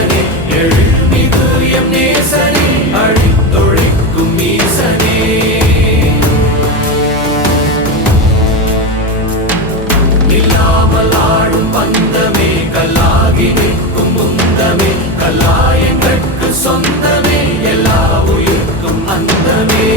தேவனே எழுமிகு எம் நேசனே அழித்தொழிக்கும் ஈசனே இல்லாமல் ஆடும் பந்தமே கல்லாகி நிற்கும் முந்தமே கல்லாயங்கட்கு சொந்தமே எல்லா உயிர்க்கும் அந்தமே